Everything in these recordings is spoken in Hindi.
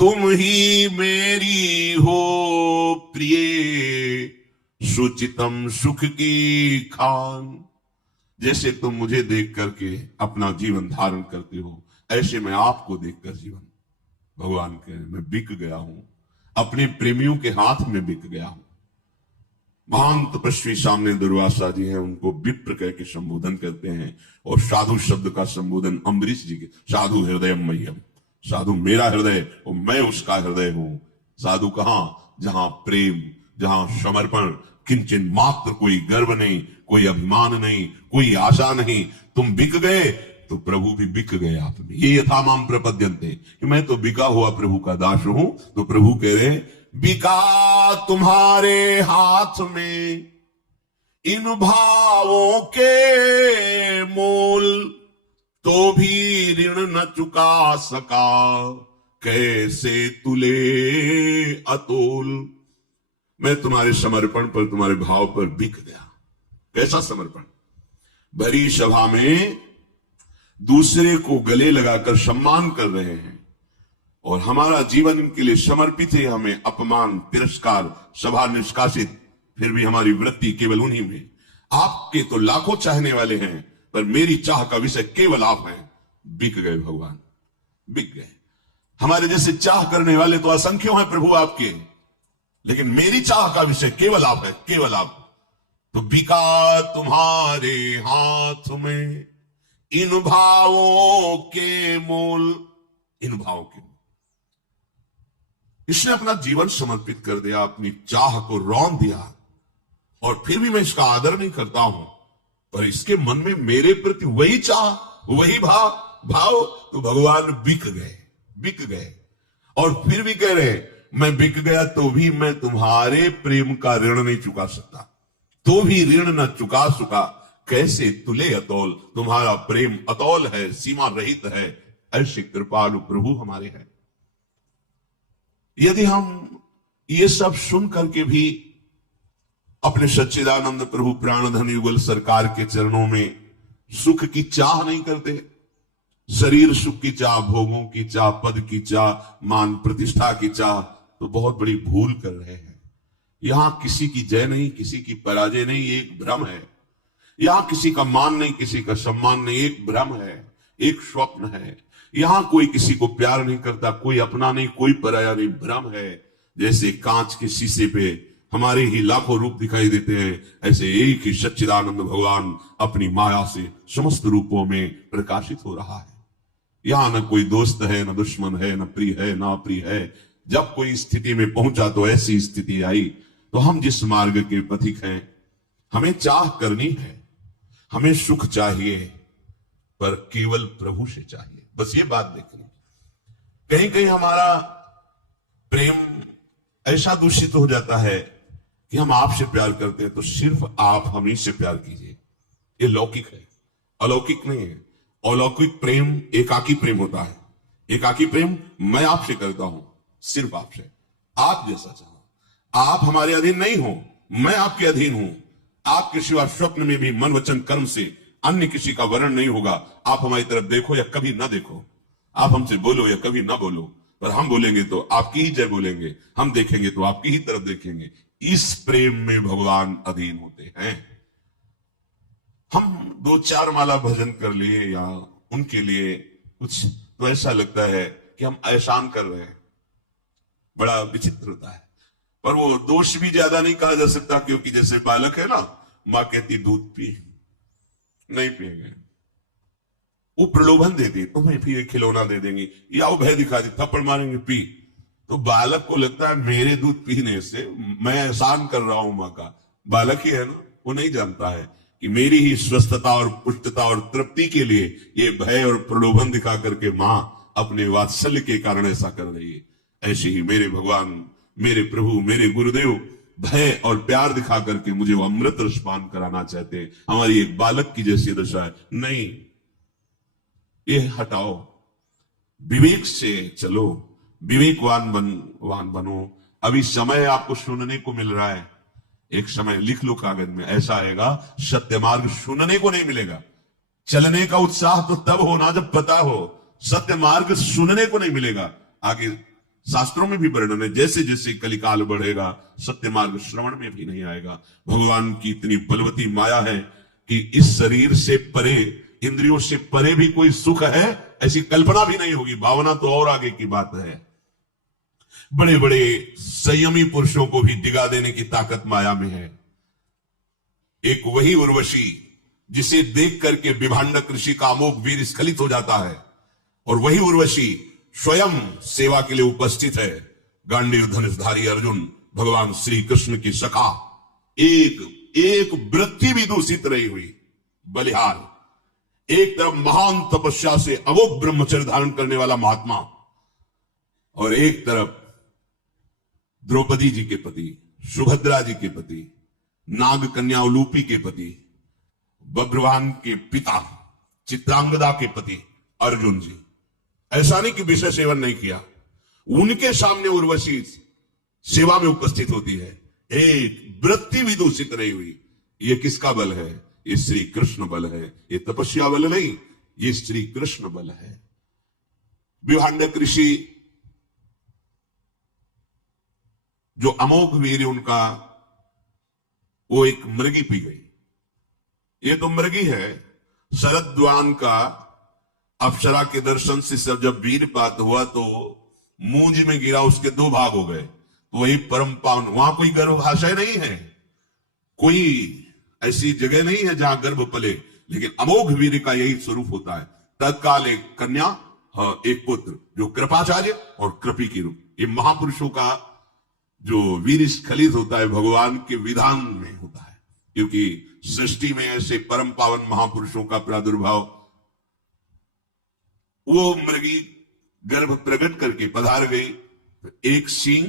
तुम ही मेरी हो प्रिय, सुचितम सुख की खान। जैसे तुम मुझे देख करके अपना जीवन धारण करते हो, ऐसे मैं आपको देखकर जीवन, भगवान कह रहे मैं बिक गया हूं, अपने प्रेमियों के हाथ में बिक गया हूं। महान तपस्वी सामने दुर्वासा जी हैं, उनको विप्र कह के संबोधन करते हैं। और साधु शब्द का संबोधन अम्बरीश जी के, साधु हृदय मह्यम, साधु मेरा हृदय और मैं उसका हृदय हूं। साधु कहां? जहां प्रेम, जहां समर्पण, किंचन मात्र कोई गर्व नहीं, कोई अभिमान नहीं, कोई आशा नहीं। तुम बिक गए तो प्रभु भी बिक गए आप में। ये यथा माम प्रपद्यन्ते, कि मैं तो बिका हुआ प्रभु का दास हूं। तो प्रभु कह रहे बिका तुम्हारे हाथ में इन भावों के मोल, तो भी ऋण न चुका सका, कैसे तुले अतोल। मैं तुम्हारे समर्पण पर, तुम्हारे भाव पर बिक गया। कैसा समर्पण? भरी सभा में दूसरे को गले लगाकर सम्मान कर रहे हैं और हमारा जीवन इनके लिए समर्पित है। हमें अपमान, तिरस्कार, सभा निष्कासित, फिर भी हमारी वृत्ति केवल उन्हीं में। आपके तो लाखों चाहने वाले हैं, पर मेरी चाह का विषय केवल आप हैं। बिक गए भगवान, बिक गए। हमारे जैसे चाह करने वाले तो असंख्यों हैं प्रभु आपके, लेकिन मेरी चाह का विषय केवल आप है, केवल आप। तो बिका तुम्हारे हाथ में इन भावों के मोल, इन भावों के मोल। इसने अपना जीवन समर्पित कर दिया, अपनी चाह को रौंद दिया, और फिर भी मैं इसका आदर नहीं करता हूं, पर इसके मन में मेरे प्रति वही चाह, वही भाव। तो भगवान बिक गए, बिक गए। और फिर भी कह रहे मैं बिक गया तो भी मैं तुम्हारे प्रेम का ऋण नहीं चुका सकता, तो भी ऋण न चुका सका, कैसे तुले अतोल। तुम्हारा प्रेम अतोल है, सीमा रहित है। ऐसे कृपालु प्रभु हमारे हैं। यदि हम ये सब सुन करके भी अपने सच्चिदानंद प्रभु प्राणधन युगल सरकार के चरणों में सुख की चाह नहीं करते, शरीर सुख की चाह, भोगों की चाह, पद की चाह, मान प्रतिष्ठा की चाह, तो बहुत बड़ी भूल कर रहे हैं। यहां किसी की जय नहीं, किसी की पराजय नहीं, एक भ्रम है। यहां किसी का मान नहीं, किसी का सम्मान नहीं, एक भ्रम है, एक स्वप्न है। यहां कोई किसी को प्यार नहीं करता, कोई अपना नहीं, कोई पराया नहीं, भ्रम है। जैसे कांच के शीशे पे हमारे ही लाखों रूप दिखाई देते हैं, ऐसे एक ही सच्चिदानंद भगवान अपनी माया से समस्त रूपों में प्रकाशित हो रहा है। यहां न कोई दोस्त है, न दुश्मन है, न प्रिय है, न अप्रिय है। जब कोई स्थिति में पहुंचा तो ऐसी स्थिति आई, तो हम जिस मार्ग के पथिक हैं, हमें चाह करनी है, हमें सुख चाहिए, पर केवल प्रभु से चाहिए। बस ये बात देखनी। कहीं कहीं हमारा प्रेम ऐसा दूषित हो जाता है कि हम आपसे प्यार करते हैं तो सिर्फ आप हम ही से प्यार कीजिए। ये लौकिक है, अलौकिक नहीं है। अलौकिक प्रेम एकाकी प्रेम होता है। एकाकी प्रेम मैं आपसे करता हूं, सिर्फ आपसे, आप जैसा चाहो। आप हमारे अधीन नहीं हो, मैं आपके अधीन हूं। आपके सिवा स्वप्न में भी मन वचन कर्म से अन्य किसी का वर्ण नहीं होगा। आप हमारी तरफ देखो या कभी ना देखो, आप हमसे बोलो या कभी ना बोलो, पर हम बोलेंगे तो आपकी ही जय बोलेंगे, हम देखेंगे तो आपकी ही तरफ देखेंगे। इस प्रेम में भगवान अधीन होते हैं। हम 2-4 माला भजन कर लिए या उनके लिए कुछ, तो ऐसा लगता है कि हम एहसान कर रहे हैं। बड़ा विचित्र होता है, पर वो दोष भी ज्यादा नहीं कहा जा सकता, क्योंकि जैसे बालक है ना, मां कहती दूध पी, नहीं पिएंगे, वो प्रलोभन देती, तुम्हें फिर खिलौना दे देंगी, या वो भय दिखा दी, थप्पड़ मारेंगे, पी। तो बालक को लगता है मेरे दूध पीने से मैं एहसान कर रहा हूं मां का। बालक ही है ना, वो नहीं जानता है कि मेरी ही स्वस्थता और पुष्टता और तृप्ति के लिए ये भय और प्रलोभन दिखा करके मां अपने वात्सल्य के कारण ऐसा कर रही है। ऐसे ही मेरे भगवान, मेरे प्रभु, मेरे गुरुदेव भय और प्यार दिखा करके मुझे वो अमृत रसपान कराना चाहते हैं। हमारी एक बालक की जैसी दशा है। नहीं, ये हटाओ, विवेक से चलो, विवेकवान बनो। अभी समय आपको सुनने को मिल रहा है, एक समय लिख लो कागज में, ऐसा आएगा सत्य मार्ग सुनने को नहीं मिलेगा। चलने का उत्साह तो तब होना जब पता हो, सत्य मार्ग सुनने को नहीं मिलेगा। आगे शास्त्रों में भी वर्णन है। जैसे जैसे कलिकाल बढ़ेगा सत्य मार्ग श्रवण में भी नहीं आएगा। भगवान की इतनी बलवती माया है कि इस शरीर से परे, इंद्रियों से परे भी कोई सुख है, ऐसी कल्पना भी नहीं होगी। भावना तो और आगे की बात है। बड़े बड़े संयमी पुरुषों को भी डिगा देने की ताकत माया में है। एक वही उर्वशी जिसे देख करके विभांडक ऋषि का अमोघ वीर स्खलित हो जाता है, और वही उर्वशी स्वयं सेवा के लिए उपस्थित है। गांडीव धनुषधारी अर्जुन भगवान श्री कृष्ण की सखा, एक वृत्ति भी दूषित नहीं हुई, बलिहार। एक तरफ महान तपस्या से अमोघ ब्रह्मचर्य धारण करने वाला महात्मा, और एक तरफ द्रौपदी जी के पति, सुभद्रा जी के पति, नाग कन्या उलूपी के पति, बभ्रवाहन के पिता, चित्रांगदा के पति अर्जुन जी। ऐसा नहीं कि विषय सेवन नहीं किया, उनके सामने उर्वशी सेवा में उपस्थित होती है, एक वृत्ति भी दूषित नहीं हुई। ये किसका बल है? ये श्री कृष्ण बल है। ये तपस्या बल नहीं, ये श्री कृष्ण बल है। विभांडक ऋषि जो अमोघ वीर उनका, वो एक मृगी पी गई। ये तो मृगी है। शरद्वान का अप्सरा के दर्शन से सब जब वीरपात हुआ तो मूंज में गिरा, उसके 2 भाग हो गए। तो वही परम पावन, वहां कोई गर्भाशय नहीं है, कोई ऐसी जगह नहीं है जहां गर्भ पले, लेकिन अमोघ वीर का यही स्वरूप होता है। तत्काल एक कन्या, एक पुत्र, जो कृपाचार्य और कृपी की रूप। ये महापुरुषों का जो वीर स्खलित होता है भगवान के विधान में होता है, क्योंकि सृष्टि में ऐसे परम पावन महापुरुषों का प्रादुर्भाव, वो मृगी गर्भ प्रकट करके पधार गई। एक सींग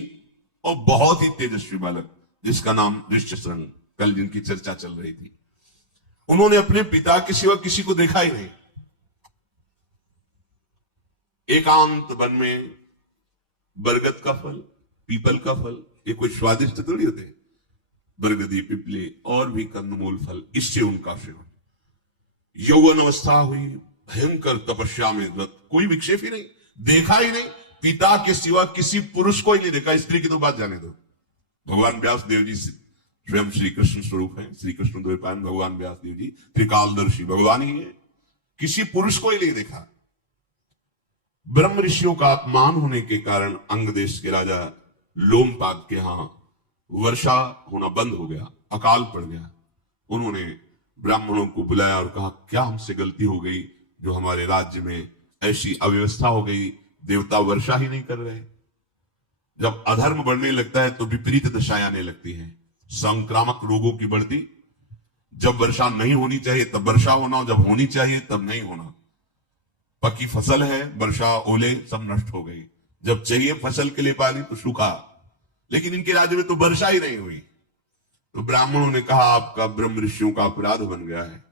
और बहुत ही तेजस्वी बालक जिसका नाम ऋष्यशृंग, कल जिनकी चर्चा चल रही थी, उन्होंने अपने पिता के सिवा किसी को देखा ही नहीं। एकांत वन में बरगद का फल, पीपल का फल, ये कोई स्वादिष्ट थोड़ी होते, बरगदी, पिपले और भी कंदमूल फल, इससे उनका सेवन। यौवन अवस्था हुई, भयंकर तपस्या में रत, कोई विक्षेप ही नहीं, देखा ही नहीं, पिता के सिवा किसी पुरुष को ही नहीं देखा। स्त्री की तो बात जाने दो, भगवान व्यास देव जी स्वयं श्री कृष्ण स्वरूप है। श्री कृष्ण द्वैपायन भगवान व्यास देव जी त्रिकालदर्शी भगवान ही है, किसी पुरुष को ही नहीं देखा। ब्रह्म ऋषियों का अपमान होने के कारण अंग देश के राजा लोमपाद के यहां वर्षा होना बंद हो गया, अकाल पड़ गया। उन्होंने ब्राह्मणों को बुलाया और कहा, क्या हमसे गलती हो गई जो हमारे राज्य में ऐसी अव्यवस्था हो गई, देवता वर्षा ही नहीं कर रहे। जब अधर्म बढ़ने लगता है तो विपरीत दशाएं आने लगती हैं, संक्रामक रोगों की बढ़ती। जब वर्षा नहीं होनी चाहिए तब वर्षा होना, जब होनी चाहिए तब नहीं होना। पकी फसल है, वर्षा, ओले सब नष्ट हो गई। जब चाहिए फसल के लिए पानी तो सूखा, लेकिन इनके राज्य में तो वर्षा ही नहीं हुई। तो ब्राह्मणों ने कहा, आपका ब्रह्म ऋषियों का अपराध बन गया है।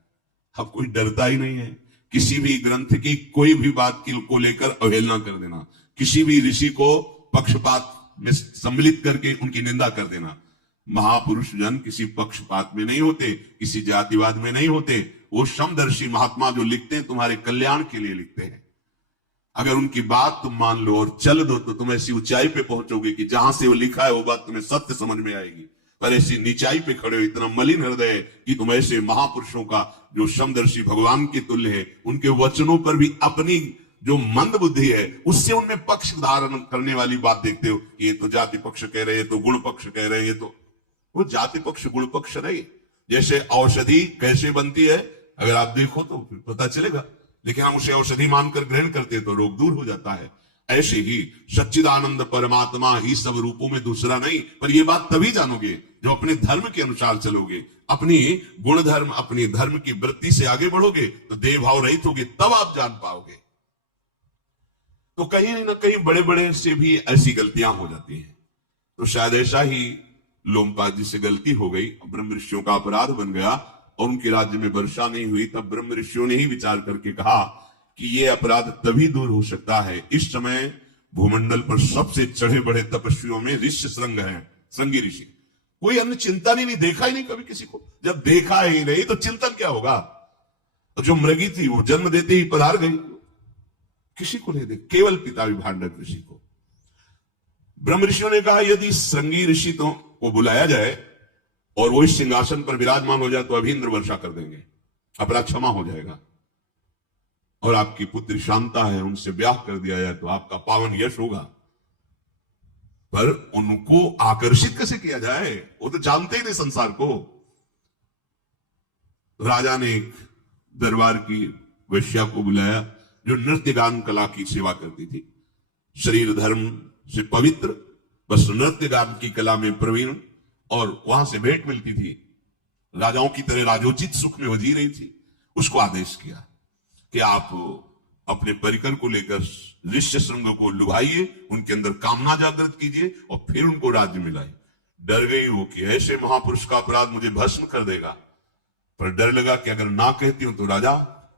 अब कोई डरता ही नहीं है, किसी भी ग्रंथ की कोई भी बात को लेकर अवहेलना कर देना, किसी भी ऋषि को पक्षपात में सम्मिलित करके उनकी निंदा कर देना। महापुरुष जन किसी पक्षपात में नहीं होते, किसी जातिवाद में नहीं होते। वो समदर्शी महात्मा जो लिखते हैं तुम्हारे कल्याण के लिए लिखते हैं। अगर उनकी बात तुम मान लो और चल दो तो तुम ऐसी ऊंचाई पे पहुंचोगे कि जहां से वो लिखा है वो बात तुम्हें सत्य समझ में आएगी। पर ऐसी नीचाई पे खड़े हो, इतना मलिन हृदय कि तुम ऐसे महापुरुषों का जो समदर्शी भगवान के तुल्य है, उनके वचनों पर भी अपनी जो मंद बुद्धि है उससे उनमें पक्ष धारण करने वाली बात देखते हो कि ये तो जाति पक्ष कह रहे हैं, तो गुण पक्ष कह रहे हैं। ये तो वो जाति पक्ष गुण पक्ष नहीं। जैसे औषधि कैसे बनती है अगर आप देखो तो पता चलेगा, लेकिन हम उसे औषधि मानकर ग्रहण करते हैं तो रोग दूर हो जाता है। ऐसे ही सच्चिदानंद परमात्मा ही सब रूपों में दूसरा नहीं। पर यह बात तभी जानोगे जो अपने धर्म के अनुसार चलोगे, अपनी गुण धर्म, अपनी धर्म की वृत्ति से आगे बढ़ोगे, तो देह भाव रहित होगे, तब आप जान पाओगे। तो कहीं ना कहीं बड़े बड़े से भी ऐसी गलतियां हो जाती हैं। तो शायद ऐसा ही लोमपाद जी से गलती हो गई, ब्रह्म ऋषियों का अपराध बन गया और उनके राज्य में वर्षा नहीं हुई। तब ब्रह्म ऋषियों ने ही विचार करके कहा कि यह अपराध तभी दूर हो सकता है, इस समय भूमंडल पर सबसे चढ़े बड़े तपस्वियों में ऋष्यशृंग हैं, श्रृंगी ऋषि। कोई अन्य चिंतन ही नहीं, देखा ही नहीं कभी किसी को। जब देखा ही नहीं तो चिंतन क्या होगा। तो जो मृगी थी वो जन्म देते ही पधार गई, किसी को नहीं देख, केवल पिता विभांडक ऋषि को। ब्रह्म ऋषियों ने कहा यदि श्रृंगी ऋषि तो को बुलाया जाए और वो इस सिंहासन पर विराजमान हो जाए तो अभी इंद्र वर्षा कर देंगे, अपराध क्षमा हो जाएगा, और आपकी पुत्री शांता है उनसे ब्याह कर दिया जाए तो आपका पावन यश होगा। पर उनको आकर्षित कैसे किया जाए, वो तो जानते ही नहीं संसार को। राजा ने एक दरबार की वैश्या को बुलाया जो नृत्य गान कला की सेवा करती थी, शरीर धर्म से पवित्र, बस नृत्य गान की कला में प्रवीण, और वहां से भेंट मिलती थी, राजाओं की तरह राजोचित सुख में वो जी रही थी। उसको आदेश किया कि आप अपने परिकर को लेकर ऋष्य श्रृंग को लुभाइए, उनके अंदर कामना जागृत कीजिए और फिर उनको राज्य मिलाइए। डर गई वो कि ऐसे महापुरुष का अपराध मुझे भस्म कर देगा, पर डर लगा कि अगर ना कहती हूं तो राजा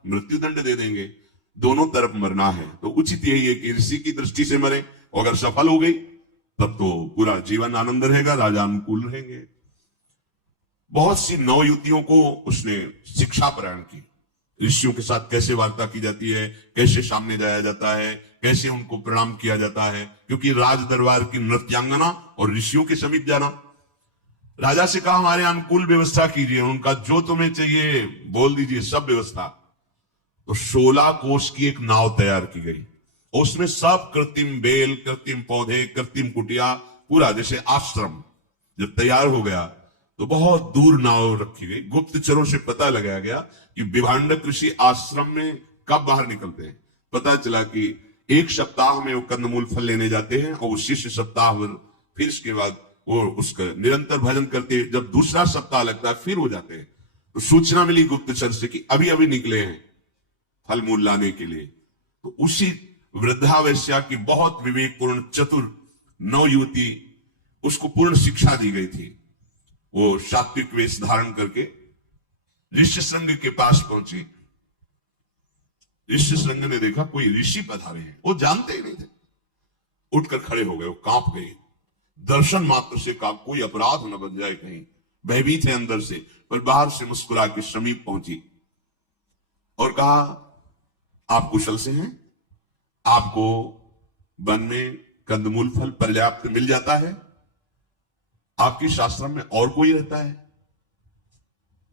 मृत्युदंड दे देंगे, दोनों तरफ मरना है तो उचित यही है कि ऋषि की दृष्टि से मरे, और अगर सफल हो गई तब तो पूरा जीवन आनंद रहेगा, राजा अनुकूल रहेंगे। बहुत सी नवयुवतियों को उसने शिक्षा प्रदान की, ऋषियों के साथ कैसे वार्ता की जाती है, कैसे सामने जाया जाता है, कैसे उनको प्रणाम किया जाता है, क्योंकि राज दरबार की नृत्यांगना और ऋषियों के समीप जाना। राजा से कहा हमारे अनुकूल व्यवस्था कीजिए, उनका जो तुम्हें चाहिए बोल दीजिए, सब व्यवस्था। तो 16 कोस की एक नाव तैयार की गई, उसमें सब कृत्रिम बेल, कृत्रिम पौधे, कृत्रिम कुटिया, पूरा जैसे आश्रम जब तैयार हो गया तो बहुत दूर नाव रखी गई। गुप्तचरों से पता लगाया गया कि विभांडक ऋषि आश्रम में कब बाहर निकलते हैं। पता चला कि एक सप्ताह में वो कंदमूल फल लेने जाते हैं और उसी से सप्ताह भर, फिर इसके बाद वो उसका निरंतर भजन करते, जब दूसरा सप्ताह लगता है फिर हो जाते हैं। तो सूचना मिली गुप्तचर से कि अभी अभी निकले हैं फल मूल लाने के लिए। तो उसी वृद्धावेश्या की बहुत विवेकपूर्ण चतुर नव युवती, उसको पूर्ण शिक्षा दी गई थी। वो सात्विक वेश धारण करके ऋषि श्रृंग के पास पहुंची। ऋषि श्रृंग ने देखा कोई ऋषि पधारे हैं, वो जानते ही नहीं थे, उठकर खड़े हो गए, वो कांप गए। दर्शन मात्र से कहा कोई अपराध न बन जाए कहीं, भयभीत है अंदर से, पर बाहर से मुस्कुरा के समीप पहुंची और कहा आप कुशल से हैं, आपको वन में कंदमूल फल पर्याप्त मिल जाता है, आपके शास्त्र में और कोई रहता है,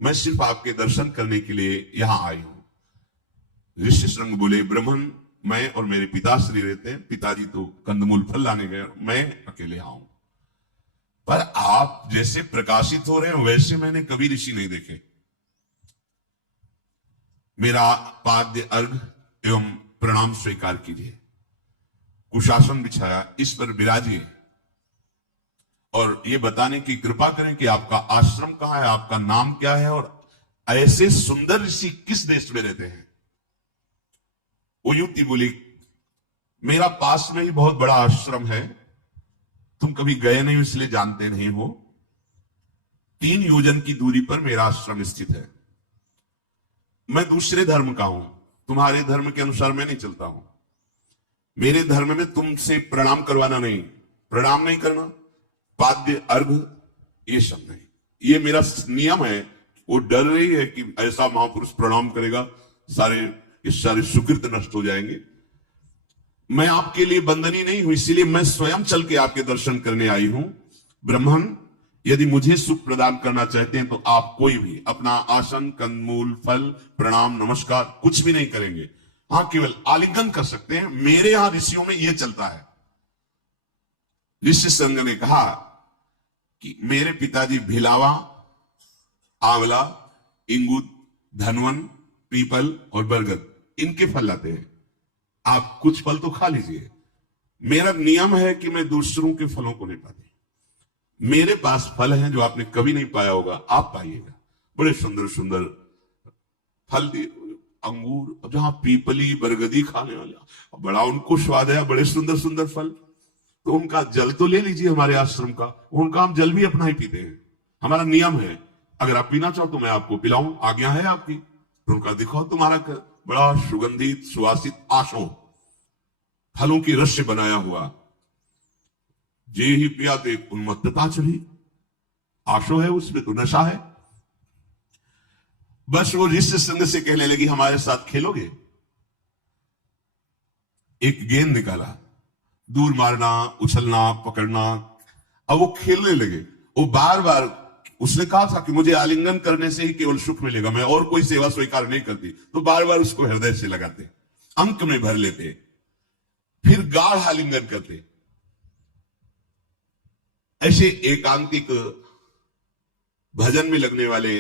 मैं सिर्फ आपके दर्शन करने के लिए यहां आई हूं। ऋषि श्रृंग बोले ब्राह्मण मैं और मेरे पिताश्री रहते हैं, पिताजी तो कंदमूल फल लाने गए, मैं अकेले आऊं, पर आप जैसे प्रकाशित हो रहे हैं वैसे मैंने कभी ऋषि नहीं देखे। मेरा पाद्य अर्घ एवं प्रणाम स्वीकार कीजिए। कुशासन बिछाया, इस पर विराजिए और ये बताने की कृपा करें कि आपका आश्रम कहां है, आपका नाम क्या है और ऐसे सुंदर ऋषि किस देश में रहते हैं। वो युवती बोली मेरा पास में ही बहुत बड़ा आश्रम है, तुम कभी गए नहीं इसलिए जानते नहीं हो। 3 योजन की दूरी पर मेरा आश्रम स्थित है। मैं दूसरे धर्म का हूं, तुम्हारे धर्म के अनुसार मैं नहीं चलता हूं। मेरे धर्म में तुमसे प्रणाम करवाना नहीं, प्रणाम नहीं करना, पाद्य अर्घ ये सब नहीं, ये मेरा नियम है। वो डर रही है कि ऐसा महापुरुष प्रणाम करेगा सारे सुकृत नष्ट हो जाएंगे। मैं आपके लिए बंधनी नहीं हूं, इसीलिए मैं स्वयं चल के आपके दर्शन करने आई हूं। ब्राह्मण यदि मुझे सुख प्रदान करना चाहते हैं तो आप कोई भी अपना आसन, कंदमूल, फल, प्रणाम, नमस्कार कुछ भी नहीं करेंगे, हां केवल आलिंगन कर सकते हैं। मेरे यहां ऋषियों में यह चलता है। ऋषि संघ ने कहा कि मेरे पिताजी भिलावा, आंवला, इंगूर, धनवन, पीपल और बरगद इनके फल लाते हैं, आप कुछ फल तो खा लीजिए। मेरा नियम है कि मैं दूसरों के फलों को नहीं पाती। मेरे पास फल हैं जो आपने कभी नहीं पाया होगा, आप पाइएगा। बड़े सुंदर सुंदर फल, अंगूर, जहां पीपली बरगदी खाने वाला बड़ा उनको स्वाद है, बड़े सुंदर सुंदर फल। तो उनका जल तो ले लीजिए हमारे आश्रम का, उनका हम जल भी अपना ही पीते हैं, हमारा नियम है। अगर आप पीना चाहो तो मैं आपको पिलाऊं, आज्ञा है आपकी। तो उनका दिखाओ तुम्हारा बड़ा सुगंधित सुवासित आशो फलों की रस से बनाया हुआ, जे ही पिया तो एक उन्मत्तता चली, आशो है उसमें तो नशा है। बस वो ऋषि संघ से कहने लगी हमारे साथ खेलोगे। एक गेंद निकाला, दूर मारना, उछलना, पकड़ना। अब वो खेलने लगे। वो बार बार उसने कहा था कि मुझे आलिंगन करने से ही केवल सुख मिलेगा, मैं और कोई सेवा स्वीकार नहीं करती। तो बार बार उसको हृदय से लगाते, अंक में भर लेते, फिर गाढ़ आलिंगन करते। ऐसे एकांतिक भजन में लगने वाले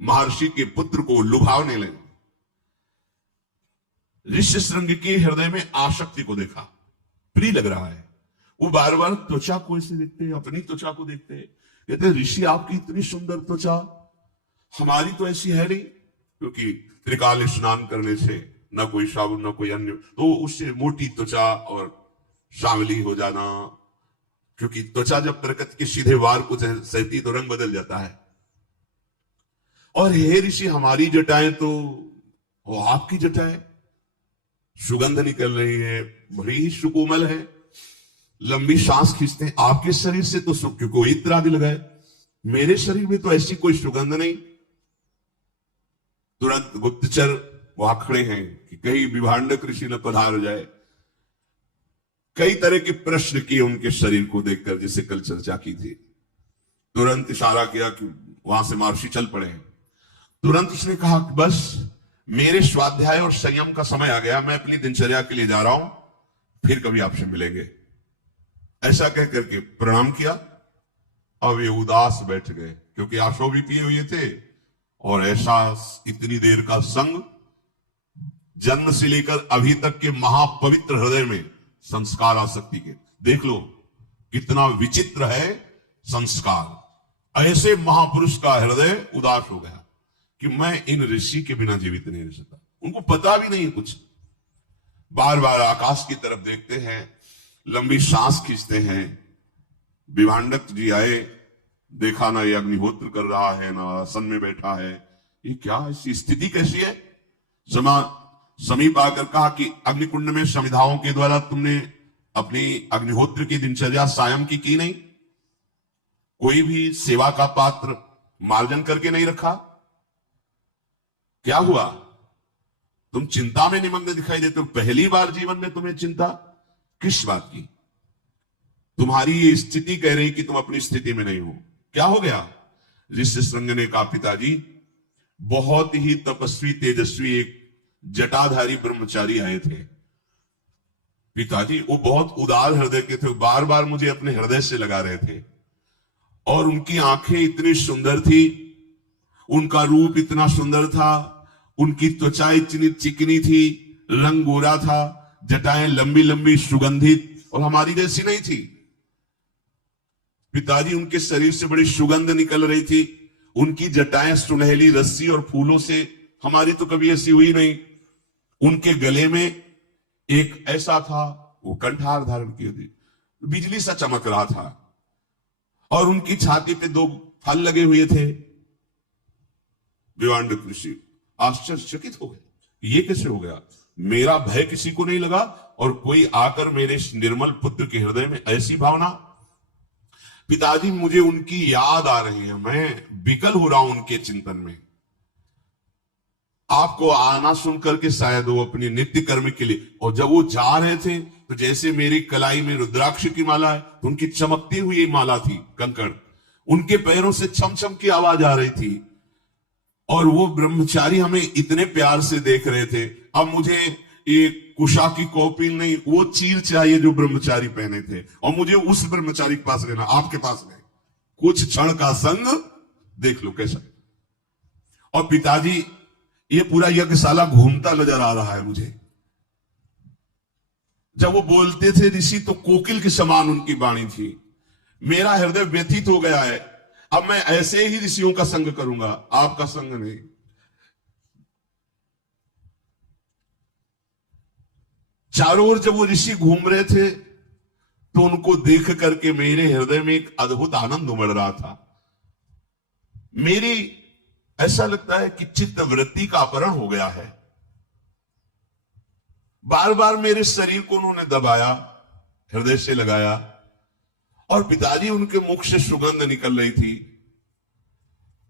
महर्षि के पुत्र को लुभावने लगे। ऋष्यशृंग के हृदय में आसक्ति को देखा, प्रिय लग रहा है। वो बार बार त्वचा को ऐसे देखते, अपनी त्वचा को देखते, कहते ऋषि आपकी इतनी सुंदर त्वचा, हमारी तो ऐसी है नहीं। क्योंकि त्रिकाल स्नान करने से न कोई साबुन न कोई अन्य, तो उससे मोटी त्वचा और सांवली हो जाना। क्योंकि त्वचा जब प्रकृति के सीधे वार को सहती तो रंग बदल जाता है। और हे ऋषि हमारी जटाएं तो, वो आपकी जटाएं सुगंध निकल रही है, बड़ी ही सुकोमल है, लंबी सांस खींचते हैं। आपके शरीर से तो सुख, क्योंकि इत्र आदि लगाए, मेरे शरीर में तो ऐसी कोई सुगंध नहीं। तुरंत गुप्तचर वहां खड़े हैं कि कहीं विभांडक ऋषि न पधार जाए। कई तरह के प्रश्न किए उनके शरीर को देखकर, जिसे कल चर्चा की थी। तुरंत इशारा किया कि वहां से महर्षि चल पड़े हैं। तुरंत उसने कहा कि बस मेरे स्वाध्याय और संयम का समय आ गया, मैं अपनी दिनचर्या के लिए जा रहा हूं, फिर कभी आपसे मिलेंगे। ऐसा कह करके प्रणाम किया। अब ये उदास बैठ गए, क्योंकि आशो भी पिए हुए थे। और ऐसा इतनी देर का संग, जन्म से लेकर अभी तक के महापवित्र हृदय में संस्कार आसक्ति के, देख लो कितना विचित्र है संस्कार। ऐसे महापुरुष का हृदय उदास हो गया कि मैं इन ऋषि के बिना जीवित नहीं रह सकता। उनको पता भी नहीं कुछ। बार बार आकाश की तरफ देखते हैं, लंबी सांस खींचते हैं। विभांडक जी आए, देखा ना ये अग्निहोत्र कर रहा है ना आसन में बैठा है, ये क्या, ऐसी स्थिति कैसी है। समीप आकर कहा कि अग्निकुंड में समिधाओं के द्वारा तुमने अपनी अग्निहोत्र की दिनचर्या सायं की नहीं, कोई भी सेवा का पात्र मार्जन करके नहीं रखा, क्या हुआ, तुम चिंता में निमग्न दिखाई देते हो। पहली बार जीवन में तुम्हें चिंता किस बात की? तुम्हारी ये स्थिति कह रही कि तुम अपनी स्थिति में नहीं हो, क्या हो गया? ऋष्यशृंग ने कहा पिताजी, बहुत ही तपस्वी तेजस्वी एक जटाधारी ब्रह्मचारी आए थे पिताजी। वो बहुत उदार हृदय के थे, बार बार मुझे अपने हृदय से लगा रहे थे। और उनकी आंखें इतनी सुंदर थी, उनका रूप इतना सुंदर था, उनकी त्वचा इतनी चिकनी थी, रंग गोरा था, जटाएं लंबी लंबी सुगंधित, और हमारी जैसी नहीं थी पिताजी। उनके शरीर से बड़ी सुगंध निकल रही थी, उनकी जटाएं सुनहली रस्सी और फूलों से, हमारी तो कभी ऐसी हुई नहीं। उनके गले में एक ऐसा था, वो कंठार धारण किए थे, बिजली सा चमक रहा था। और उनकी छाती पे 2 फल लगे हुए थे। विभांडक ऋषि आश्चर्यचकित हो गए, ये कैसे हो गया? मेरा भय किसी को नहीं लगा, और कोई आकर मेरे निर्मल पुत्र के हृदय में ऐसी भावना। पिताजी मुझे उनकी याद आ रही है, मैं विकल हो रहा हूं उनके चिंतन में। आपको आना सुन करके शायद वो अपनी नित्य कर्म के लिए, और जब वो जा रहे थे तो जैसे मेरी कलाई में रुद्राक्ष की माला है, तो उनकी चमकती हुई माला थी कंकड़, उनके पैरों से छम छम की आवाज आ रही थी। और वो ब्रह्मचारी हमें इतने प्यार से देख रहे थे। अब मुझे ये कुशा की कौपीन नहीं, वो चीर चाहिए जो ब्रह्मचारी पहने थे, और मुझे उस ब्रह्मचारी के पास रहना, आपके पास नहीं। कुछ क्षण का संग देख लो कैसा। और पिताजी ये पूरा यज्ञशाला घूमता नजर आ रहा है मुझे। जब वो बोलते थे ऋषि, तो कोकिल के समान उनकी वाणी थी। मेरा हृदय व्यथित हो गया है, अब मैं ऐसे ही ऋषियों का संग करूंगा, आपका संग नहीं। चारों ओर जब वो ऋषि घूम रहे थे, तो उनको देख करके मेरे हृदय में एक अद्भुत आनंद उमड़ रहा था। मेरी ऐसा लगता है कि चित्त वृत्ति का अपहरण हो गया है। बार बार मेरे शरीर को उन्होंने दबाया, हृदय से लगाया, और पिताजी उनके मुख से सुगंध निकल रही थी।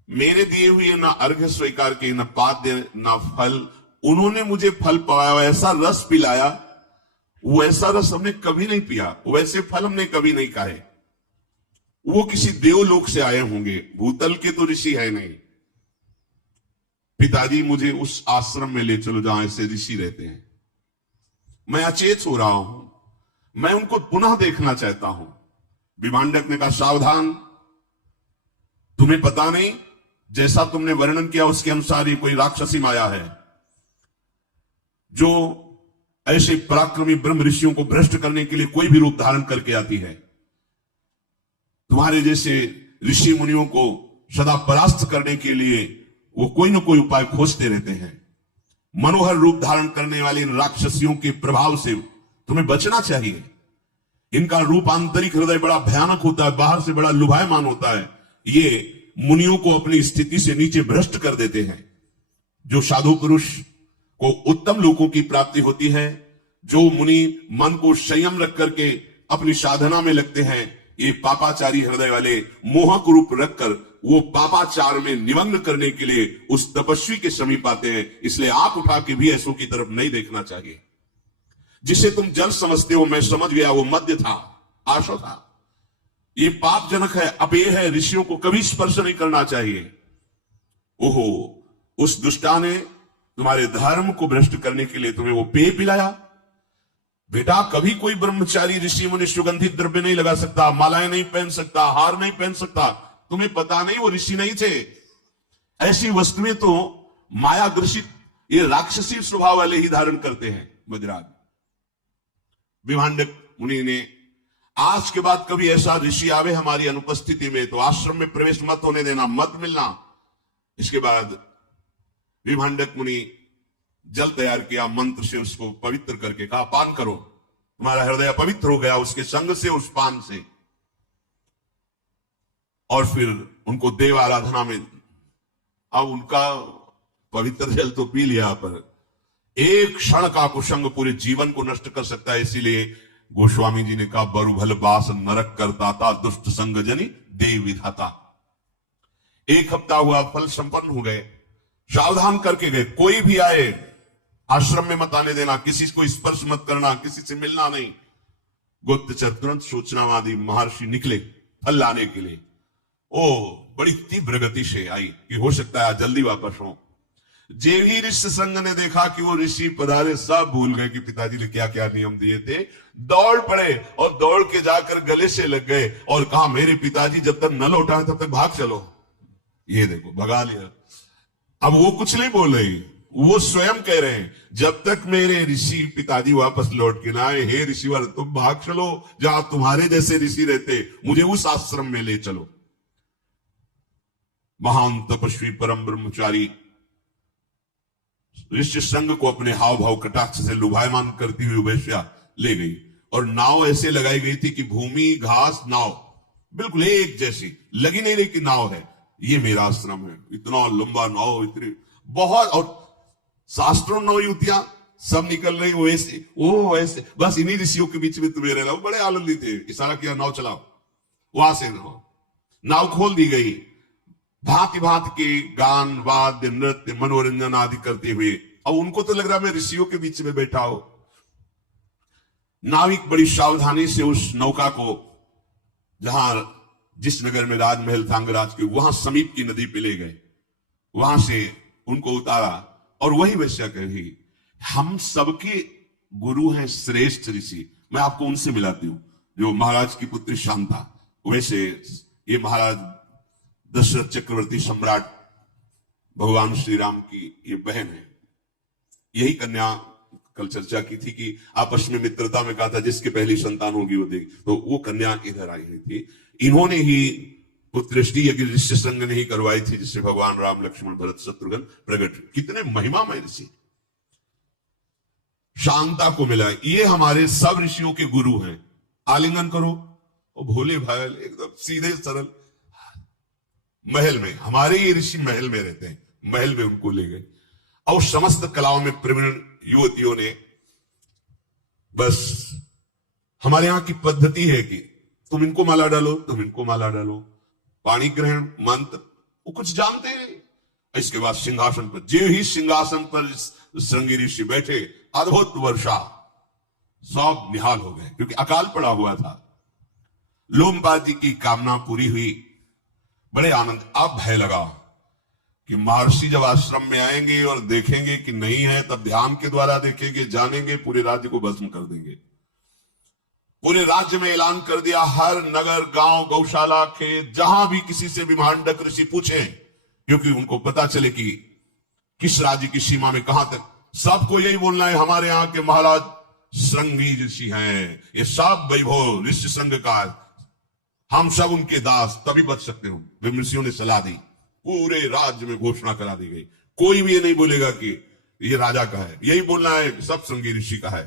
मेरे दिए हुए ना अर्घ्य स्वीकार किए, ना पाद्य ना फल, उन्होंने मुझे फल पाया, ऐसा रस पिलाया, वैसा रस हमने कभी नहीं पिया, वैसे फल हमने कभी नहीं खाए। वो किसी देवलोक से आए होंगे, भूतल के तो ऋषि है नहीं। पिताजी मुझे उस आश्रम में ले चलो जहां ऐसे ऋषि रहते हैं। मैं अचेत हो रहा हूं, मैं उनको पुनः देखना चाहता हूं। विभांडक ने कहा, सावधान, तुम्हें पता नहीं, जैसा तुमने वर्णन किया उसके अनुसार ये कोई राक्षसी माया है जो ऐसे पराक्रमी ब्रह्म ऋषियों को भ्रष्ट करने के लिए कोई भी रूप धारण करके आती है। तुम्हारे जैसे ऋषि मुनियों को सदा परास्त करने के लिए वो कोई ना कोई उपाय खोजते रहते हैं। मनोहर रूप धारण करने वाले इन राक्षसियों के प्रभाव से तुम्हें बचना चाहिए। इनका रूप आंतरिक हृदय बड़ा भयानक होता है, बाहर से बड़ा लुभायमान होता है। ये मुनियों को अपनी स्थिति से नीचे भ्रष्ट कर देते हैं। जो साधु पुरुष को उत्तम लोगों की प्राप्ति होती है, जो मुनि मन को संयम रख करके अपनी साधना में लगते हैं, ये पापाचारी हृदय वाले मोहक रूप रखकर वो पापाचार में निमग्न करने के लिए उस तपस्वी के समीप आते हैं। इसलिए आप उठा के भी ऐसों की तरफ नहीं देखना चाहिए। जिसे तुम जल समझते हो, मैं समझ गया, वो मध्य था, आशा था। ये पापजनक है, अपेय है, ऋषियों को कभी स्पर्श नहीं करना चाहिए। ओहो, उस दुष्टा ने तुम्हारे धर्म को भ्रष्ट करने के लिए तुम्हें वो पेय पिलाया। बेटा, कभी कोई ब्रह्मचारी ऋषि मुनि सुगंधित द्रव्य नहीं लगा सकता, मालाएं नहीं पहन सकता, हार नहीं पहन सकता। तुम्हें पता नहीं वो ऋषि नहीं थे। ऐसी वस्तुएं तो माया ग्रसित ये राक्षसी स्वभाव वाले ही धारण करते हैं। बजराज विभांडक मुनि ने, आज के बाद कभी ऐसा ऋषि आवे हमारी अनुपस्थिति में तो आश्रम में प्रवेश मत होने देना, मत मिलना। इसके बाद विभांडक मुनि जल तैयार किया, मंत्र से उसको पवित्र करके कहा, पान करो, तुम्हारा हृदय पवित्र हो गया उसके संग से, उस पान से। और फिर उनको देव आराधना में, अब उनका पवित्र जल तो पी लिया, पर एक क्षण का कुसंग पूरे जीवन को नष्ट कर सकता है। इसीलिए गोस्वामी जी ने कहा, बरुभल बास नरक करता था, दुष्ट संग जनी देव विधाता। एक हफ्ता हुआ, फल संपन्न हो गए, सावधान करके गए, कोई भी आए आश्रम में मत आने देना, किसी को स्पर्श मत करना, किसी से मिलना नहीं। गुप्तचर तुरंत सूचनावादी महर्षि निकले फल लाने के लिए। ओ बड़ी तीव्र गति से आई कि हो सकता है जल्दी वापस हो। जे ही ऋषि संघ ने देखा कि वो ऋषि पधारे, सब भूल गए कि पिताजी ने क्या क्या नियम दिए थे। दौड़ पड़े और दौड़ के जाकर गले से लग गए और कहा, मेरे पिताजी जब तक न लौटाए तब तक भाग चलो। ये देखो, भगा लिया। अब वो कुछ नहीं बोल रही, वो स्वयं कह रहे हैं, जब तक मेरे ऋषि पिताजी वापस लौट के ना आए, हे ऋषिवर तुम भाग चलो, जहां तुम्हारे जैसे ऋषि रहते, मुझे उस आश्रम में ले चलो। महान तपस्वी परम ब्रह्मचारी ऋषि संघ को अपने हाव भाव कटाक्ष से लुभायमान करती हुई वैश्या ले गई और नाव ऐसे लगाई गई थी कि भूमि घास नाव बिल्कुल एक जैसी, लगी नहीं रही कि नाव है, ये मेरा आश्रम है। इतना लंबा नाव, इतनी बहुत, और शास्त्रों नौ युतियां सब निकल रही, वो ऐसे वो ऐसे, बस इन्हीं ऋषियों के बीच में तुम्हें रहना। बड़े आनंदित थे, इशारा किया, नाव चलाओ, वहां से नाव खोल दी गई। भांति भांति के गान वाद्य नृत्य मनोरंजन आदि करते हुए, अब उनको तो लग रहा मैं ऋषियों के बीच में बैठा हो। नाविक बड़ी सावधानी से उस नौका को, जहां जिस नगर में राजमहल था अंगराज के, वहां समीप की नदी पे ले गए, वहां से उनको उतारा और वही वैश्या कही, हम सबके गुरु हैं श्रेष्ठ ऋषि, मैं आपको उनसे मिलाती हूं, जो महाराज की पुत्री शांता। वैसे ये महाराज दशरथ चक्रवर्ती सम्राट भगवान श्री राम की ये बहन है। यही कन्या कल चर्चा की थी कि आपस में मित्रता में कहा था जिसकी पहली संतान होगी वो देख, तो वो कन्या इधर आई हुई थी। इन्होंने ही पुत्रष्टि यज्ञ ऋषि संघ ने ही करवाई थी, जिससे भगवान राम लक्ष्मण भरत शत्रुघ्न प्रकट। कितने महिमामय ऋषि शांता को मिला। ये हमारे सब ऋषियों के गुरु हैं। आलिंगन करो, और भोले भाल एकदम सीधे सरल। महल में हमारे ये ऋषि महल में रहते हैं, महल में उनको ले गए और समस्त कलाओं में प्रवीण युवतियों ने, बस हमारे यहां की पद्धति है कि तुम इनको माला डालो, तुम इनको माला डालो, पाणी ग्रहण मंत्र वो कुछ जानते हैं। इसके बाद सिंहासन पर, जो ही सिंहासन पर श्रृंगी ऋषि बैठे, अद्भुत वर्षा सब निहाल हो गए, क्योंकि अकाल पड़ा हुआ था। लोमपाद जी की कामना पूरी हुई, बड़े आनंद। अब भय लगा कि महर्षि जब आश्रम में आएंगे और देखेंगे कि नहीं है, तब ध्यान के द्वारा देखेंगे, जानेंगे, पूरे राज्य को भस्म कर देंगे। पूरे राज्य में ऐलान कर दिया, हर नगर, गांव, गौशाला, खेत, जहां भी किसी से विमांडक ऋषि पूछे, क्योंकि उनको पता चले कि किस राज्य की सीमा में कहां तक, सबको यही बोलना है, हमारे यहाँ के महाराज श्रृंगी ऋषि हैं, ये सब वैभव ऋषि संघ का, हम सब उनके दास, तभी बच सकते हो। ऋषियों ने सलाह दी, पूरे राज्य में घोषणा करा दी गई, कोई भी ये नहीं बोलेगा कि ये राजा का है, यही बोलना है सब श्रृंगी ऋषि का है।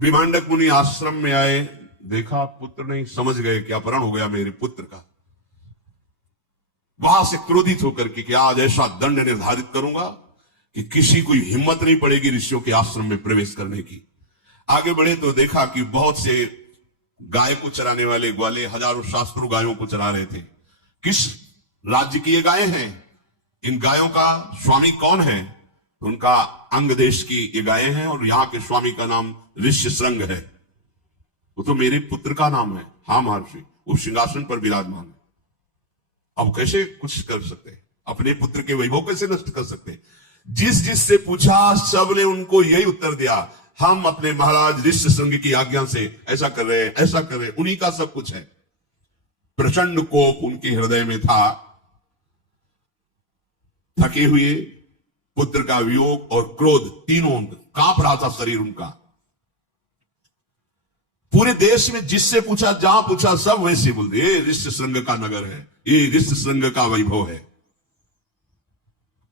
विमांडक मुनि आश्रम में आए, देखा पुत्र नहीं, समझ गए कि अपहरण हो गया मेरे पुत्र का। वहां से क्रोधित होकर कि आज ऐसा दंड निर्धारित करूंगा कि किसी को हिम्मत नहीं पड़ेगी ऋषियों के आश्रम में प्रवेश करने की। आगे बढ़े तो देखा कि बहुत से गाय को चराने वाले ग्वाले हजारों शास्त्रों गायों को चरा रहे थे। किस राज्य की ये गायें हैं, इन गायों का स्वामी कौन है? तो उनका अंग देश की ये गायें हैं और यहाँ के स्वामी का नाम ऋष्य श्रृंग है। वो तो मेरे पुत्र का नाम है। हाँ महर्षि, वो सिंहासन पर विराजमान है। अब कैसे कुछ कर सकते, अपने पुत्र के वैभव कैसे नष्ट कर सकते? जिससे पूछा सबने उनको यही उत्तर दिया, हम अपने महाराज ऋष्य श्रृंग की आज्ञा से ऐसा कर रहे हैं, ऐसा कर रहे हैं, उन्हीं का सब कुछ है। प्रचंड कोप उनके हृदय में था। थके हुए, पुत्र का वियोग और क्रोध, तीनों कांप रहा था शरीर उनका। पूरे देश में जिससे पूछा, जहां पूछा, सब वैसे बोलते, ये ऋष्य श्रृंग का नगर है, ये ऋष्य श्रृंग का वैभव है।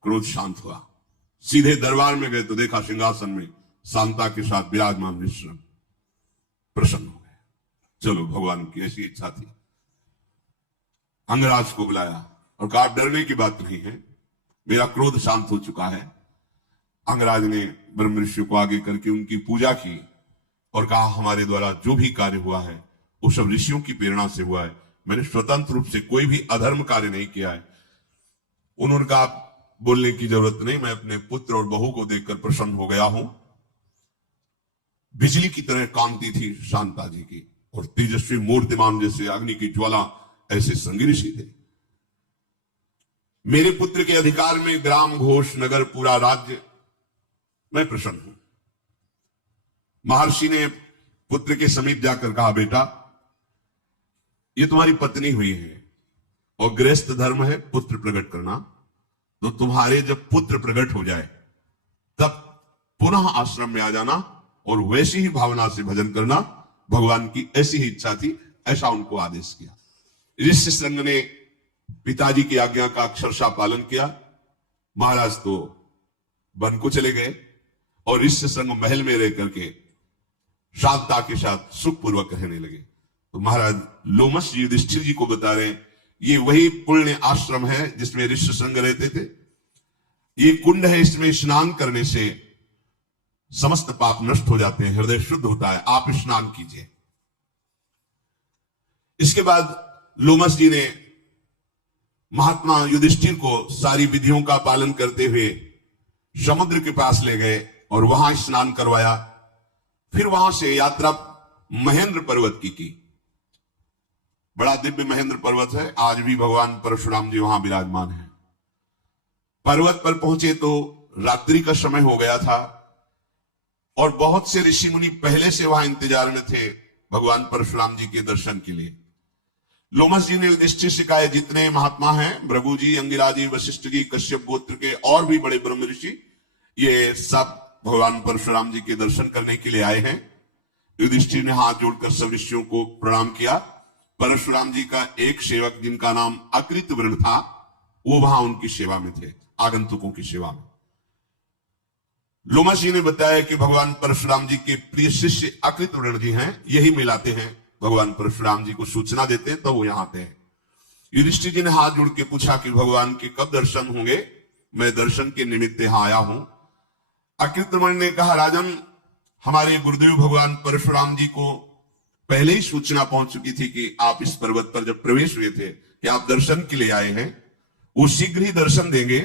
क्रोध शांत हुआ, सीधे दरबार में गए तो देखा सिंहासन में शांता के साथ विराजमान ऋष्य। प्रसन्न हो गए। चलो, भगवान की ऐसी इच्छा थी। अंगराज को बुलाया और कहा, डरने की बात नहीं है, मेरा क्रोध शांत हो चुका है। अंगराज ने ब्रह्म ऋषि को आगे करके उनकी पूजा की और कहा, हमारे द्वारा जो भी कार्य हुआ है वो सब ऋषियों की प्रेरणा से हुआ है, मैंने स्वतंत्र रूप से कोई भी अधर्म कार्य नहीं किया है। उन्होंने कहा, बोलने की जरूरत नहीं, मैं अपने पुत्र और बहू को देखकर प्रसन्न हो गया हूं। बिजली की तरह कांति थी शांता जी की और तेजस्वी मूर्तिमान जैसे अग्नि की ज्वाला, ऐसे श्रृंगी ऋषि थे। मेरे पुत्र के अधिकार में ग्राम, घोष, नगर, पूरा राज्य, मैं प्रसन्न हूं। महर्षि ने पुत्र के समीप जाकर कहा, बेटा ये तुम्हारी पत्नी हुई है और गृहस्थ धर्म है पुत्र प्रकट करना, तो तुम्हारे जब पुत्र प्रकट हो जाए तब पुनः आश्रम में आ जाना और वैसी ही भावना से भजन करना। भगवान की ऐसी ही इच्छा थी, ऐसा उनको आदेश किया। ऋष्य श्रृंग ने पिताजी की आज्ञा का अक्षरशः पालन किया। महाराज तो वन को चले गए और ऋष्य श्रृंग महल में रह करके शांता के साथ सुखपूर्वक रहने लगे। तो महाराज लोमश जी युधिष्ठिर जी को बता रहे, ये वही पुण्य आश्रम है जिसमें ऋष्य श्रृंग रहते थे। ये कुंड है, इसमें स्नान करने से समस्त पाप नष्ट हो जाते हैं, हृदय शुद्ध होता है, आप स्नान कीजिए। इसके बाद लोमश जी ने महात्मा युधिष्ठिर को सारी विधियों का पालन करते हुए समुद्र के पास ले गए और वहां स्नान करवाया। फिर वहां से यात्रा महेंद्र पर्वत की। बड़ा दिव्य महेंद्र पर्वत है, आज भी भगवान परशुराम जी वहां विराजमान है। पर्वत पर पहुंचे तो रात्रि का समय हो गया था और बहुत से ऋषि मुनि पहले से वहां इंतजार में थे भगवान परशुराम जी के दर्शन के लिए। लोमश जी ने युधिष्ठिर से कहा, जितने महात्मा हैं, भृगु जी, अंगिरा जी, वशिष्ठ जी, कश्यप गोत्र के और भी बड़े ब्रह्म ऋषि, ये सब भगवान परशुराम जी के दर्शन करने के लिए आए हैं। युधिष्ठिर ने हाथ जोड़कर सब ऋषियों को प्रणाम किया। परशुराम जी का एक सेवक जिनका नाम अकृत वृण था, वो वहां उनकी सेवा में थे, आगंतुकों की सेवा में। लोमश जी ने बताया कि भगवान परशुराम जी के प्रिय शिष्य अकृत वृण जी हैं, यही मिलाते हैं, भगवान परशुराम जी को सूचना देते हैं तो वो यहां आते हैं। युधिष्ठिर जी ने हाथ जोड़ के पूछा कि भगवान के कब दर्शन होंगे? मैं दर्शन के निमित्त यहां आया हूं। अकृतमण ने कहा, राजन, हमारे गुरुदेव भगवान परशुराम जी को पहले ही सूचना पहुंच चुकी थी कि आप इस पर्वत पर जब प्रवेश हुए थे कि आप दर्शन के लिए आए हैं, वो शीघ्र ही दर्शन देंगे।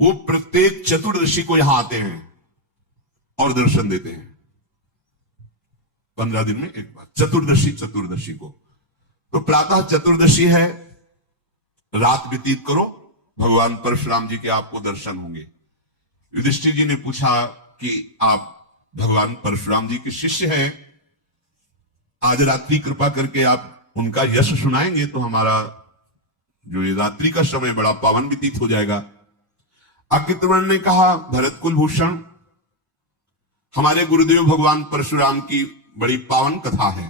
वो प्रत्येक चतुर्दशी को यहां आते हैं। और दर्शन देते हैं 15 दिन में एक बार। चतुर्दशी को तो प्रातः चतुर्दशी है, रात व्यतीत करो, भगवान परशुराम जी के आपको दर्शन होंगे। युधिष्ठिर जी ने पूछा कि आप भगवान परशुराम जी के शिष्य हैं, आज रात्रि कृपा करके आप उनका यश सुनाएंगे तो हमारा जो ये रात्रि का समय बड़ा पावन व्यतीत हो जाएगा। अकृतवर्ण ने कहा, भरत कुलभूषण, हमारे गुरुदेव भगवान परशुराम की बड़ी पावन कथा है।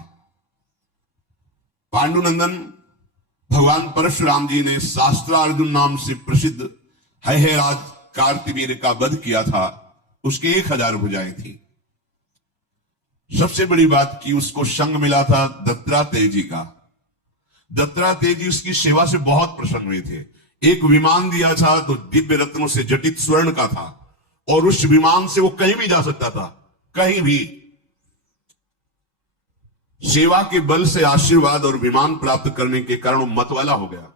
पांडुनंदन भगवान परशुराम जी ने शास्त्रार्जुन नाम से प्रसिद्ध हैराज कार्तिवीर का वध किया था, उसके 1000 भुजाएं थी। सबसे बड़ी बात कि उसको संग मिला था दत्तात्रेय जी का। दत्तात्रेय जी उसकी सेवा से बहुत प्रसन्न हुए थे। एक विमान दिया था तो दिव्य रत्नों से जटित स्वर्ण का था, और उस विमान से वो कहीं भी जा सकता था, कहीं भी। सेवा के बल से आशीर्वाद और विमान प्राप्त करने के कारण वो मतवाला हो गया।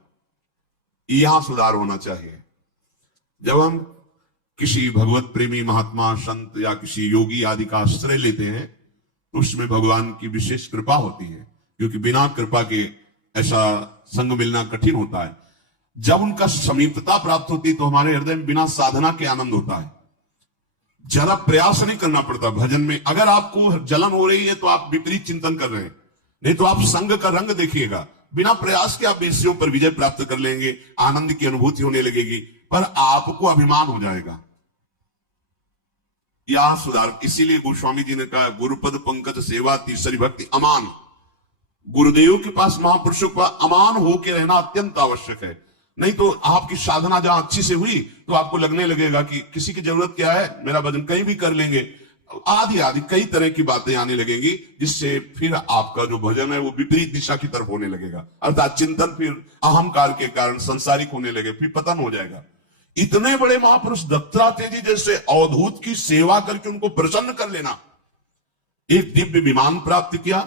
यहां सुधार होना चाहिए। जब हम किसी भगवत प्रेमी महात्मा संत या किसी योगी आदि का आश्रय लेते हैं तो उसमें भगवान की विशेष कृपा होती है, क्योंकि बिना कृपा के ऐसा संग मिलना कठिन होता है। जब उनका समीपता प्राप्त होती तो हमारे हृदय में बिना साधना के आनंद होता है, ज्यादा प्रयास नहीं करना पड़ता भजन में। अगर आपको जलन हो रही है तो आप विपरीत चिंतन कर रहे हैं, नहीं तो आप संग का रंग देखिएगा। बिना प्रयास के आप विषयों पर विजय प्राप्त कर लेंगे, आनंद की अनुभूति होने लगेगी, पर आपको अभिमान हो जाएगा। यह सुधार, इसीलिए गोस्वामी जी ने कहा, गुरुपद पंकज सेवा तीसरी भक्ति अमान। गुरुदेव के पास, महापुरुषों का अमान होकर रहना अत्यंत आवश्यक है। नहीं तो आपकी साधना जहां अच्छी से हुई तो आपको लगने लगेगा कि किसी की जरूरत क्या है, मेरा भजन कहीं भी कर लेंगे, आदि आदि कई तरह की बातें आने लगेंगी, जिससे फिर आपका जो भजन है वो विपरीत दिशा की तरफ होने लगेगा। अर्थात चिंतन फिर अहंकार के कारण संसारिक होने लगे, फिर पतन हो जाएगा। इतने बड़े महापुरुष दत्तात्रेय जी जैसे अवधूत की सेवा करके उनको प्रसन्न कर लेना, एक दिव्य विमान प्राप्त किया,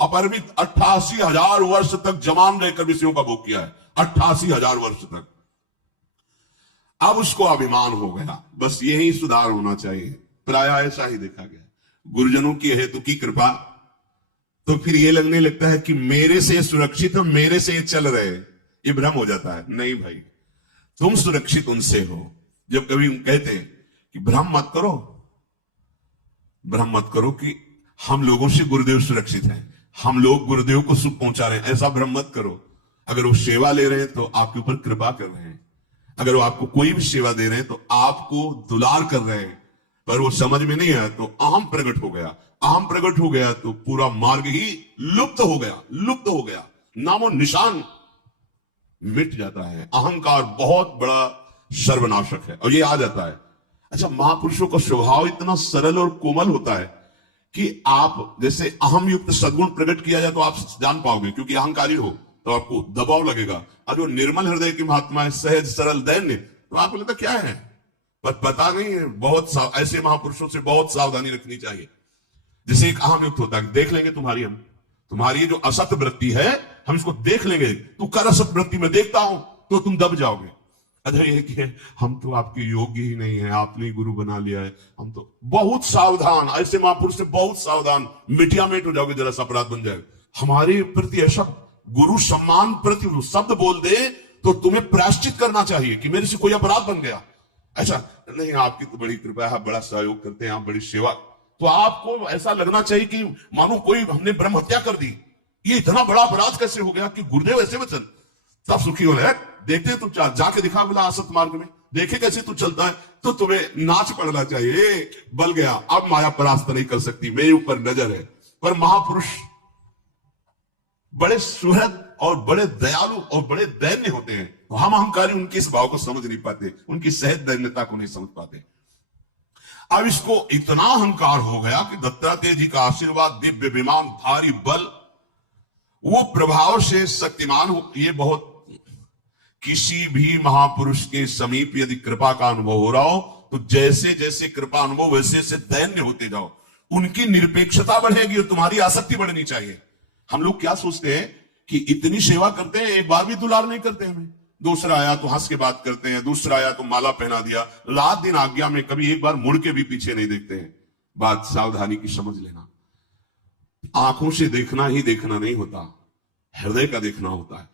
अपरिमित 88,000 वर्ष तक जमान रहकर विषयों का भोग किया है, 88,000 वर्ष तक। अब उसको अभिमान हो गया। बस यही सुधार होना चाहिए। प्राय ऐसा ही देखा गया, गुरुजनों की हेतु की कृपा, तो फिर ये लगने लगता है कि मेरे से सुरक्षित है, मेरे से चल रहे, ये भ्रम हो जाता है। नहीं भाई, तुम सुरक्षित उनसे हो। जब कभी हम कहते हैं कि भ्रम मत करो कि हम लोगों से गुरुदेव सुरक्षित हैं, हम लोग गुरुदेव को सुख पहुंचा रहे हैं, ऐसा भ्रम मत करो। अगर वो सेवा ले रहे हैं तो आपके ऊपर कृपा कर रहे हैं, अगर वो आपको कोई भी सेवा दे रहे हैं तो आपको दुलार कर रहे हैं, पर वो समझ में नहीं आया तो अहम प्रकट हो गया। अहम प्रकट हो गया तो पूरा मार्ग ही लुप्त हो गया, नामो निशान मिट जाता है। अहंकार बहुत बड़ा सर्वनाशक है, और ये आ जाता है। अच्छा, महापुरुषों का स्वभाव इतना सरल और कोमल होता है कि आप जैसे अहम युक्त सद्गुण प्रकट किया जाए तो आप जान पाओगे, क्योंकि अहंकारी हो तो आपको दबाव लगेगा। और जो निर्मल हृदय की महात्मा है, सहज सरल दैन्य, तो आपको लगता क्या है, पर पता नहीं है। बहुत ऐसे महापुरुषों से बहुत सावधानी रखनी चाहिए। जैसे एक अहम युक्त होता है, देख लेंगे तुम्हारी जो असत वृत्ति है, हम इसको देख लेंगे, तू कर असत वृत्ति में देखता हूं तो तुम दब जाओगे। अच्छा, ये कि हम तो आपके योग्य ही नहीं है, आपने गुरु बना लिया है, हम तो बहुत सावधान। ऐसे महापुरुष से बहुत सावधान, मिटिया मेट हो जाओगे, जरा सा अपराध बन जाएगा। हमारे प्रति ऐसा गुरु सम्मान प्रति शब्द बोल दे तो तुम्हें प्रायश्चित करना चाहिए कि मेरे से कोई अपराध बन गया। ऐसा नहीं, आपकी तो बड़ी कृपा है, बड़ा सहयोग करते हैं आप, बड़ी सेवा, तो आपको ऐसा लगना चाहिए कि मानो कोई हमने ब्रह्म हत्या कर दी, ये इतना बड़ा अपराध कैसे हो गया कि गुरुदेव ऐसे वचन। सब सुखी हो रहे, देखते तू जाके दिखा बोला असत मार्ग में, देखे कैसे तू चलता है, तो तुम्हें नाच पड़ना चाहिए। बल गया, अब माया परास्त नहीं कर सकती, मेरे ऊपर नजर है। पर महापुरुष बड़े सुहृद और बड़े दयालु और बड़े दैन्य होते हैं, तो हम अहंकारी उनके इस भाव को समझ नहीं पाते, उनकी सहज दैन्यता को नहीं समझ पाते। अब इसको इतना अहंकार हो गया कि दत्तात्रेय जी का आशीर्वाद, दिव्य विमान, भारी बल, वो प्रभाव से शक्तिमान हो। ये बहुत, किसी भी महापुरुष के समीप यदि कृपा का अनुभव हो रहा हो तो जैसे जैसे कृपा अनुभव वैसे वैसे दैन्य होते जाओ, उनकी निरपेक्षता बढ़ेगी और तुम्हारी आसक्ति बढ़नी चाहिए। हम लोग क्या सोचते हैं कि इतनी सेवा करते हैं, एक बार भी दुलार नहीं करते हमें। दूसरा आया तो हंस के बात करते हैं, दूसरा आया तो माला पहना दिया, रात दिन आज्ञा में कभी एक बार मुड़ के भी पीछे नहीं देखते हैं। बात सावधानी की समझ लेना। आंखों से देखना ही देखना नहीं होता, हृदय का देखना होता है।